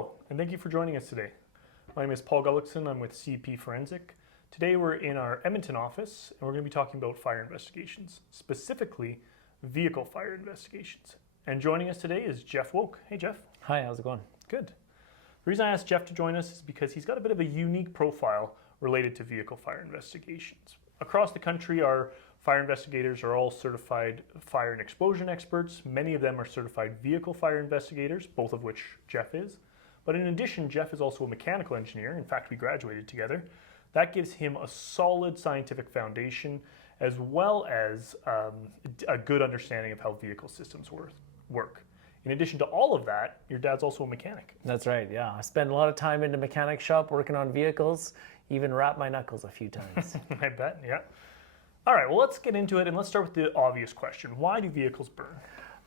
Hello, and thank you for joining us today. My name is Paul Gullickson. I'm with CP Forensic. Today we're in our Edmonton office, and we're going to be talking about fire investigations, specifically vehicle fire investigations. And joining us today is Jeff Woke. Hey, Jeff. Hi, how's it going? Good. The reason I asked Jeff to join us is because he's got a bit of a unique profile related to vehicle fire investigations. Across the country, our fire investigators are all certified fire and explosion experts. Many of them are certified vehicle fire investigators, both of which Jeff is. But in addition, Jeff is also a mechanical engineer. In fact, we graduated together. That gives him a solid scientific foundation as well as a good understanding of how vehicle systems work. In addition to all of that, your dad's also a mechanic. That's right, yeah. I spent a lot of time in the mechanic shop working on vehicles, even wrapped my knuckles a few times. I bet, yeah. All right, well, let's get into it, and let's start with the obvious question. Why do vehicles burn?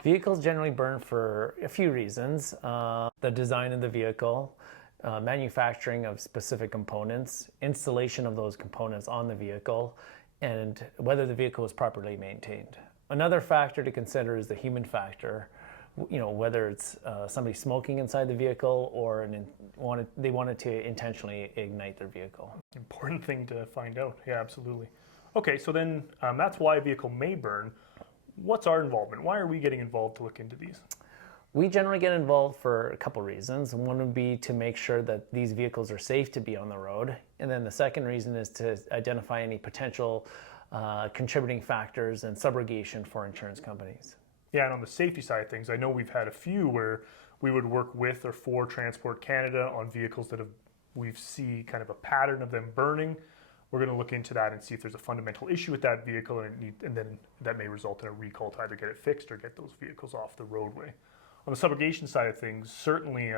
Vehicles generally burn for a few reasons. The design of the vehicle, manufacturing of specific components, installation of those components on the vehicle, and whether the vehicle is properly maintained. Another factor to consider is the human factor. You know, whether it's somebody smoking inside the vehicle or they wanted to intentionally ignite their vehicle. Important thing to find out. Yeah, absolutely. Okay, so then that's why a vehicle may burn. What's our involvement? Why are we getting involved to look into these? We generally get involved for a couple reasons. One would be to make sure that these vehicles are safe to be on the road. And then the second reason is to identify any potential contributing factors and subrogation for insurance companies. Yeah, and on the safety side of things, I know we've had a few where we would work with or for Transport Canada on vehicles that we see kind of a pattern of them burning. We're going to look into that and see if there's a fundamental issue with that vehicle, and then that may result in a recall to either get it fixed or get those vehicles off the roadway. On the subrogation side of things, certainly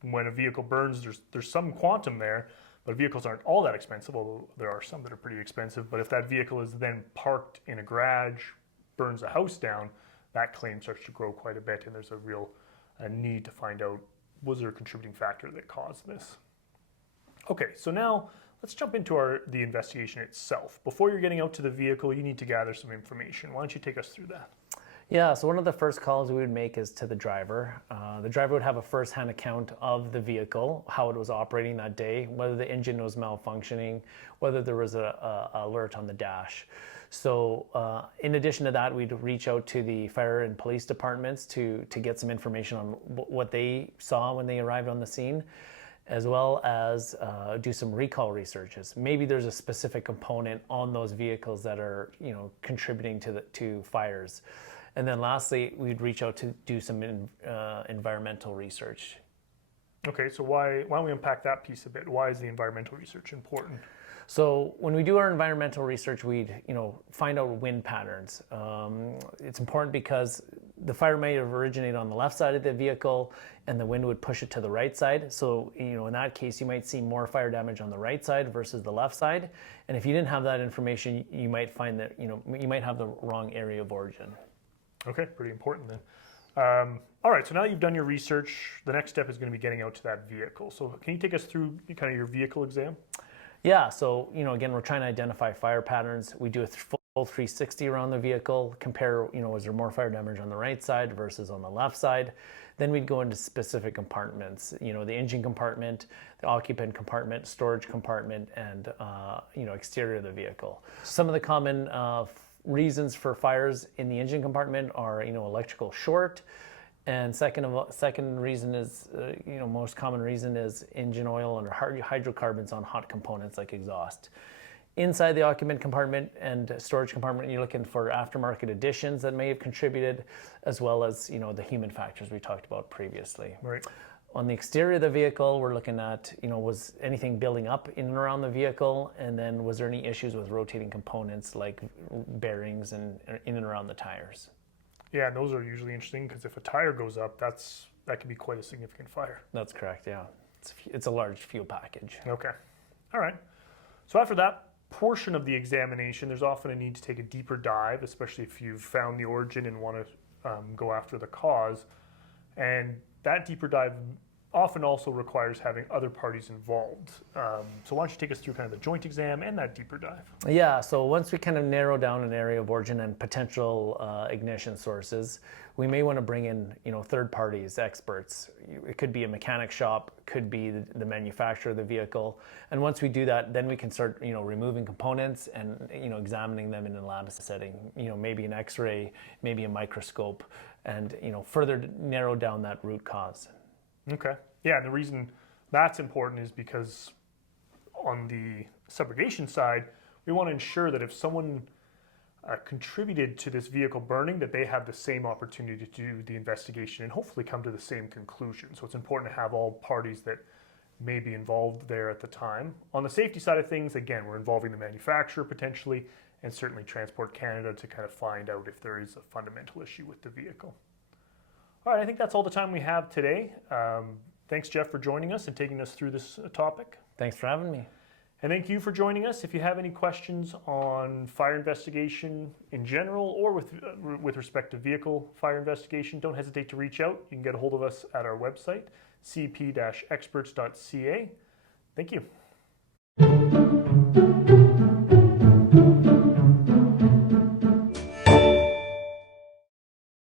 when a vehicle burns, there's some quantum there, but vehicles aren't all that expensive, although there are some that are pretty expensive. But if that vehicle is then parked in a garage, burns a house down, that claim starts to grow quite a bit, and there's a real need to find out, was there a contributing factor that caused this? Okay, so now let's jump into the investigation itself. Before you're getting out to the vehicle, you need to gather some information. Why don't you take us through that? Yeah, so one of the first calls we would make is to the driver. The driver would have a first-hand account of the vehicle, how it was operating that day, whether the engine was malfunctioning, whether there was an alert on the dash. So in addition to that, we'd reach out to the fire and police departments to get some information on what they saw when they arrived on the scene, as well as do some recall researches. Maybe there's a specific component on those vehicles that are, contributing to fires. And then lastly, we'd reach out to do some environmental research. Okay, so why don't we unpack that piece a bit? Why is the environmental research important? So when we do our environmental research, we'd find out wind patterns. It's important because the fire may have originated on the left side of the vehicle and the wind would push it to the right side. So in that case, you might see more fire damage on the right side versus the left side. And if you didn't have that information, you might find that you might have the wrong area of origin. Okay, pretty important then. All right, so now you've done your research. The next step is going to be getting out to that vehicle. So can you take us through kind of your vehicle exam? Yeah, so again, we're trying to identify fire patterns. We do a full 360 around the vehicle, compare, is there more fire damage on the right side versus on the left side. Then we'd go into specific compartments, the engine compartment, the occupant compartment, storage compartment, and exterior of the vehicle. Some of the common reasons for fires in the engine compartment are, electrical short. And second reason is, most common reason is engine oil and hydrocarbons on hot components like exhaust. Inside the occupant compartment and storage compartment, you're looking for aftermarket additions that may have contributed, as well as, the human factors we talked about previously. Right. On the exterior of the vehicle, we're looking at, was anything building up in and around the vehicle, and then was there any issues with rotating components like bearings and in and around the tires? Yeah, and those are usually interesting because if a tire goes up, that can be quite a significant fire. That's correct, yeah. It's a large fuel package. Okay. All right. So after that portion of the examination, there's often a need to take a deeper dive, especially if you've found the origin and want to go after the cause. And that deeper dive often also requires having other parties involved. So why don't you take us through kind of the joint exam and that deeper dive? Yeah, so once we kind of narrow down an area of origin and potential ignition sources, we may want to bring in, third parties, experts. It could be a mechanic shop, could be the manufacturer of the vehicle. And once we do that, then we can start, removing components and, examining them in a lab setting, maybe an X-ray, maybe a microscope, and, further narrow down that root cause. Okay. Yeah, and the reason that's important is because on the subrogation side, we want to ensure that if someone contributed to this vehicle burning, that they have the same opportunity to do the investigation and hopefully come to the same conclusion. So it's important to have all parties that may be involved there at the time. On the safety side of things, again, we're involving the manufacturer potentially, and certainly Transport Canada to kind of find out if there is a fundamental issue with the vehicle. All right, I think that's all the time we have today. Thanks, Jeff, for joining us and taking us through this topic. Thanks for having me. And thank you for joining us. If you have any questions on fire investigation in general or with respect to vehicle fire investigation, don't hesitate to reach out. You can get a hold of us at our website, cp-experts.ca. Thank you.